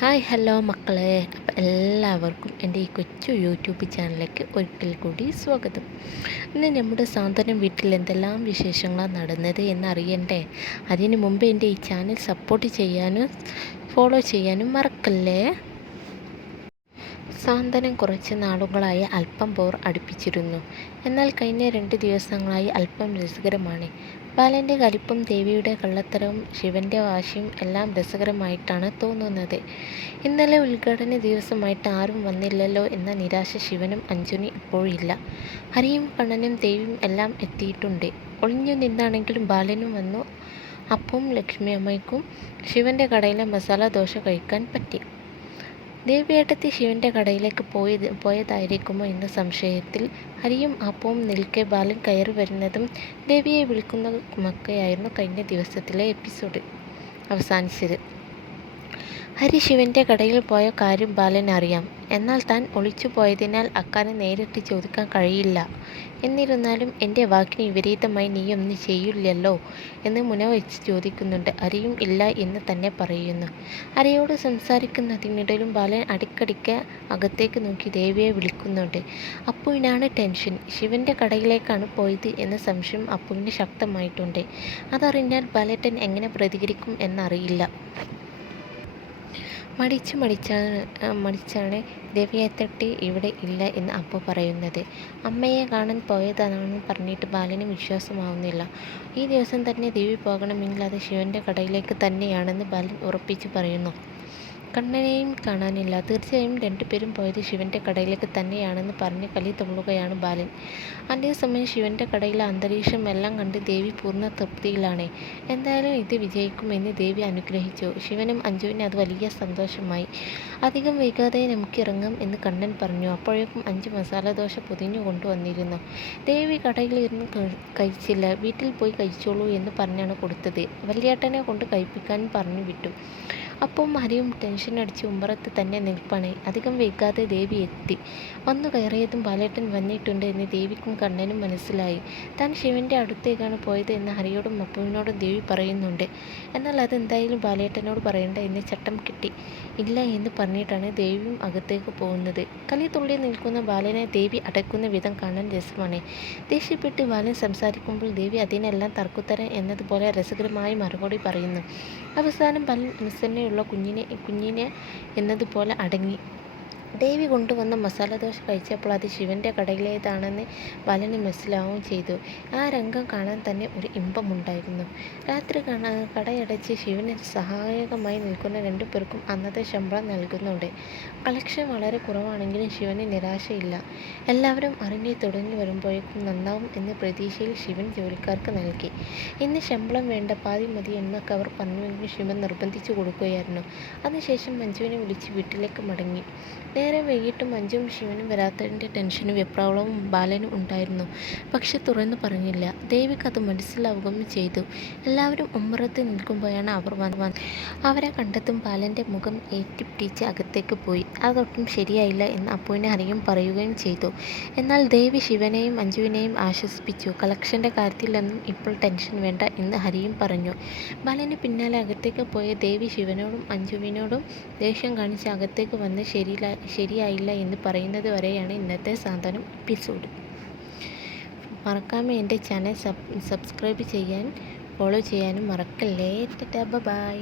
Hi hello മക്കളെ, അപ്പം എല്ലാവർക്കും എൻ്റെ ഈ കൊച്ചു യൂട്യൂബ് ചാനലിലേക്ക് ഒരിക്കൽ കൂടി സ്വാഗതം. ഇന്ന് നമ്മുടെ സാന്ത്വനം വീട്ടിൽ എന്തെല്ലാം വിശേഷങ്ങളാണ് നടന്നത് എന്നറിയണ്ടേ? അതിന് മുമ്പ് എൻ്റെ ഈ ചാനൽ സപ്പോർട്ട് ചെയ്യാനും ഫോളോ ചെയ്യാനും മറക്കല്ലേ. സാന്ത്വനം കുറച്ച് നാളുകളായി അല്പം ബോർ അടുപ്പിച്ചിരുന്നു. എന്നാൽ കഴിഞ്ഞ 2 ദിവസങ്ങളായി അല്പം രസകരമാണ്. ബാലൻ്റെ കലിപ്പും ദേവിയുടെ കള്ളത്തരവും ശിവൻ്റെ വാശിയും എല്ലാം രസകരമായിട്ടാണ് തോന്നുന്നത്. ഇന്നലെ ഉദ്ഘാടന ദിവസമായിട്ട് ആരും വന്നില്ലല്ലോ എന്ന നിരാശ ശിവനും അഞ്ജുനും ഇപ്പോഴില്ല. ഹരിയും കണ്ണനും ദേവിയും എല്ലാം എത്തിയിട്ടുണ്ട്. ഒളിഞ്ഞു നിന്നാണെങ്കിലും ബാലനും വന്നു. അപ്പവും ലക്ഷ്മിയമ്മയ്ക്കും ശിവൻ്റെ കടയിലെ മസാല ദോശ കഴിക്കാൻ പറ്റി. ദേവിയേട്ടത്തി ശിവൻ്റെ കടയിലേക്ക് പോയതായിരിക്കുമോ എന്ന സംശയത്തിൽ ഹരിയും അപ്പവും നിൽക്കെ ബാലൻ കയറി വരുന്നതും ദേവിയെ വിളിക്കുന്നതുമൊക്കെയായിരുന്നു കഴിഞ്ഞ ദിവസത്തിലെ എപ്പിസോഡ് അവസാനിച്ചത്. ഹരി ശിവൻ്റെ കടയിൽ പോയ കാര്യം ബാലന് അറിയാം. എന്നാൽ താൻ ഒളിച്ചു പോയതിനാൽ അക്കാര്യം നേരിട്ട് ചോദിക്കാൻ കഴിയില്ല. എന്നിരുന്നാലും എൻ്റെ വാക്കിന് വിപരീതമായി നീയൊന്നും ചെയ്യില്ലല്ലോ എന്ന് മുനവെച്ച് ചോദിക്കുന്നുണ്ട്. ഹരിയും ഇല്ല എന്ന് തന്നെ പറയുന്നു. ഹരിയോട് സംസാരിക്കുന്നതിനിടയിലും ബാലൻ അടിക്കടിക്ക് അകത്തേക്ക് നോക്കി ദേവിയെ വിളിക്കുന്നുണ്ട്. അപ്പുവിനാണ് ടെൻഷൻ. ശിവൻ്റെ കടയിലേക്കാണ് പോയത് എന്ന സംശയം അപ്പുവിന് ശക്തമായിട്ടുണ്ട്. അതറിഞ്ഞാൽ ബാലേട്ടൻ എങ്ങനെ പ്രതികരിക്കും എന്നറിയില്ല. മടിച്ചാണ് ദേവിയേട്ടത്തി ഇവിടെ ഇല്ല എന്ന് അപ്പു പറയുന്നത്. അമ്മയെ കാണാൻ പോയതാണെന്ന് പറഞ്ഞിട്ട് ബാലന് വിശ്വാസമാവുന്നില്ല. ഈ ദിവസം തന്നെ ദേവി പോകണമെങ്കിൽ അത് ശിവൻ്റെ കടയിലേക്ക് തന്നെയാണെന്ന് ബാലൻ ഉറപ്പിച്ചു പറയുന്നു. കണ്ണനെയും കാണാനില്ല. തീർച്ചയായും 2 പേരും പോയത് ശിവൻ്റെ കടയിലേക്ക് തന്നെയാണെന്ന് പറഞ്ഞ് കളി തുള്ളുകയാണ് ബാലൻ. അതേസമയം ശിവൻ്റെ കടയിലെ അന്തരീക്ഷം എല്ലാം കണ്ട് ദേവി പൂർണ്ണ തൃപ്തിയിലാണ്. എന്തായാലും ഇത് വിജയിക്കുമെന്ന് ദേവി അനുഗ്രഹിച്ചു. ശിവനും അഞ്ജുവിനും അത് വലിയ സന്തോഷമായി. അധികം വൈകാതെ നമുക്കിറങ്ങാം എന്ന് കണ്ണൻ പറഞ്ഞു. അപ്പോഴേക്കും 5 മസാല ദോശ പൊതിഞ്ഞു കൊണ്ടുവന്നിരുന്നു. ദേവി കടയിലിരുന്ന് കഴിച്ചില്ല. വീട്ടിൽ പോയി കഴിച്ചോളൂ എന്ന് പറഞ്ഞാണ് കൊടുത്തത്. വല്യേട്ടനെ കൊണ്ട് കഴിപ്പിക്കാനും പറഞ്ഞു വിട്ടു. അപ്പം ഹരിയും ടെൻഷനടിച്ച് ഉമ്മറത്ത് തന്നെ നിൽപ്പാണ്. അധികം വൈകാതെ ദേവി എത്തി. വന്നു കയറിയതും ബാലേട്ടൻ വന്നിട്ടുണ്ട് എന്ന് ദേവിക്കും കണ്ണനും മനസ്സിലായി. താൻ ശിവൻ്റെ അടുത്തേക്കാണ് പോയത് എന്ന് ഹരിയോടും അപ്പുവിനോടും ദേവി പറയുന്നുണ്ട്. എന്നാൽ അതെന്തായാലും ബാലേട്ടനോട് പറയണ്ട എന്ന് ചട്ടം കിട്ടി. ഇല്ല എന്ന് പറഞ്ഞിട്ടാണ് ദേവിയും അകത്തേക്ക് പോകുന്നത്. കളി തുള്ളി നിൽക്കുന്ന ബാലനെ ദേവി അടയ്ക്കുന്ന വിധം കാണാൻ രസമാണ്. ദേഷ്യപ്പെട്ട് ബാലൻ സംസാരിക്കുമ്പോൾ ദേവി അതിനെല്ലാം തർക്കുത്തരം എന്നതുപോലെ രസകരമായി മറുപടി പറയുന്നു. അവസാനം ബാലൻ മനസ്സന്നെയുള്ള കുഞ്ഞിനെ എന്നതുപോലെ അടങ്ങി. ദേവി കൊണ്ടുവന്ന മസാല ദോശ കഴിച്ചപ്പോൾ അത് ശിവൻ്റെ കടയിലേതാണെന്ന് ബാലന് മനസ്സിലാവുകയും ചെയ്തു. ആ രംഗം കാണാൻ തന്നെ ഒരു ഇമ്പമുണ്ടായിരുന്നു. രാത്രി കടയടച്ച് ശിവന് സഹായകമായി നിൽക്കുന്ന 2 പേർക്കും അന്നത്തെ ശമ്പളം നൽകുന്നുണ്ട്. കളക്ഷൻ വളരെ കുറവാണെങ്കിലും ശിവന് നിരാശയില്ല. എല്ലാവരും അറിഞ്ഞു തുടങ്ങി വരുമ്പോഴേക്കും നന്നാവും എന്ന പ്രതീക്ഷയിൽ ശിവൻ ജോലിക്കാർക്ക് നൽകി. ഇന്ന് ശമ്പളം വേണ്ട, പാതി മതി എന്നൊക്കെ അവർ പറഞ്ഞുവെങ്കിലും ശിവൻ നിർബന്ധിച്ചു കൊടുക്കുകയായിരുന്നു. അതിനുശേഷം മഞ്ജുവിനെ വിളിച്ച് വീട്ടിലേക്ക് മടങ്ങി. നേരെ വൈകിട്ടും മഞ്ജുവും ശിവനും വരാത്തതിൻ്റെ ടെൻഷനും വെപ്രാളവും ബാലനും ഉണ്ടായിരുന്നു. പക്ഷെ തുറന്നു പറഞ്ഞില്ല. ദേവിക്ക് അത് മനസ്സിലാവുകയും ചെയ്തു. എല്ലാവരും ഉമ്മറത്ത് നിൽക്കുമ്പോഴാണ് അവർ വന്നത്. അവരെ കണ്ടെത്തും ബാലൻ്റെ മുഖം ഏറ്റിപ്പിടിച്ച് അകത്തേക്ക് പോയി. അതൊട്ടും ശരിയായില്ല എന്ന് അപ്പുവിനെ ഹരിയും പറയുകയും ചെയ്തു. എന്നാൽ ദേവി ശിവനെയും അഞ്ജുവിനെയും ആശ്വസിപ്പിച്ചു. കളക്ഷൻ്റെ കാര്യത്തിലൊന്നും ഇപ്പോൾ ടെൻഷൻ വേണ്ട എന്ന് ഹരിയും പറഞ്ഞു. ബാലന് പിന്നാലെ അകത്തേക്ക് പോയ ദേവി ശിവനോടും അഞ്ജുവിനോടും ദേഷ്യം കാണിച്ച് അകത്തേക്ക് വന്ന് ശരിയായില്ല എന്ന് പറയുന്നത് വരെയാണ് ഇന്നത്തെ സാന്ത്വനം എപ്പിസോഡ്. മറക്കാതെ എൻ്റെ ചാനൽ സബ്സ്ക്രൈബ് ചെയ്യാൻ ഫോളോ ചെയ്യാനും മറക്കല്ലേ. ടാറ്റാ, ബൈ.